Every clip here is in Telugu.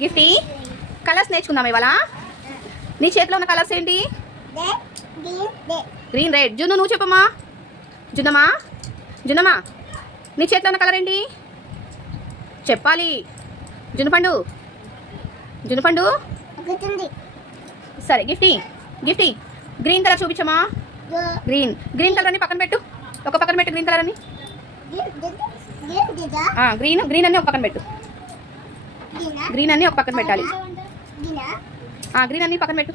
గిఫ్టీ కలర్స్ నేర్చుకుందాం ఇవాళ. నీ చేతిలో ఉన్న కలర్స్ ఏంటి? Green, red. జున్ను నువ్వు చెప్పమ్మా. జున్నమ్మా నీ చేతిలో ఉన్న కలర్ ఏంటి చెప్పాలి. జున్నుపండు సరే. గిఫ్టీ గ్రీన్ కలర్ చూపించమ్మా. గ్రీన్ కలర్ అని పక్కన పెట్టు. ఒక పక్కన పెట్టు గ్రీన్ కలర్ అని. గ్రీన్ అన్ని ఒక పక్కన పెట్టు. గ్రీన్ అన్ని ఒక పక్కన పెట్టాలి. గ్రీన్ అన్ని పక్కన పెట్టు.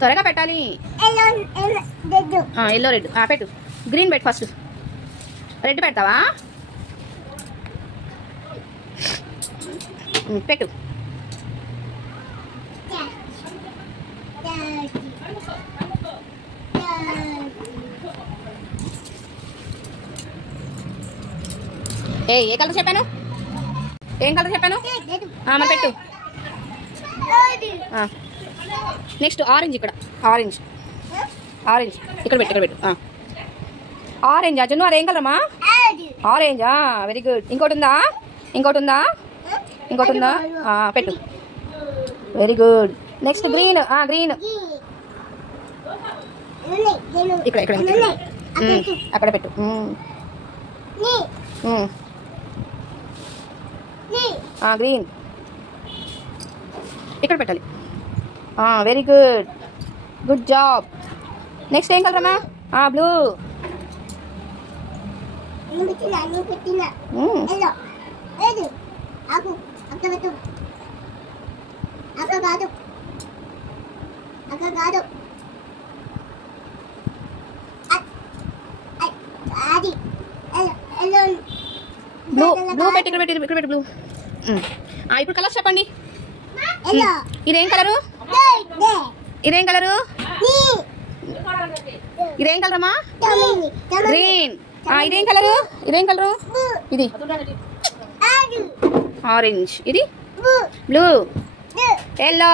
త్వరగా పెట్టాలి. ఎల్లో రెడ్ పెట్టు. గ్రీన్ పెట్టు ఫస్ట్. రెడ్ పెడతావా? పెట్టు. ఏ కలర్ చెప్పాను? ఏం కలర్ చెప్పాను? మరి పెట్టు. Next orange. ఇక్కడ ఆరెంజ్ ఇక్కడ పెట్టు. ఆరెంజ్ అజను అదేం కలరమ్మా? ఆరెంజా, వెరీ గుడ్. ఇంకోటి ఉందా? పెట్టు. Very good. Next green. ఇక్కడ అక్కడ పెట్టు. గ్రీన్ ఇక్కడ పెట్టాలి. Very good job. నెక్స్ట్ ఏం కలర్ అమ్మా? బ్లూ. బ్లూ పెట్టి ఇక్కడ పెట్టు. బ్లూ. ఇప్పుడు కలర్స్ చెప్పండి. ఇదేం కలరు? ఇదేం కలరు అమ్మా? గ్రీన్. ఇదేం కలరు? ఇది ఆరెంజ్. ఇది బ్లూ, ఎల్లో.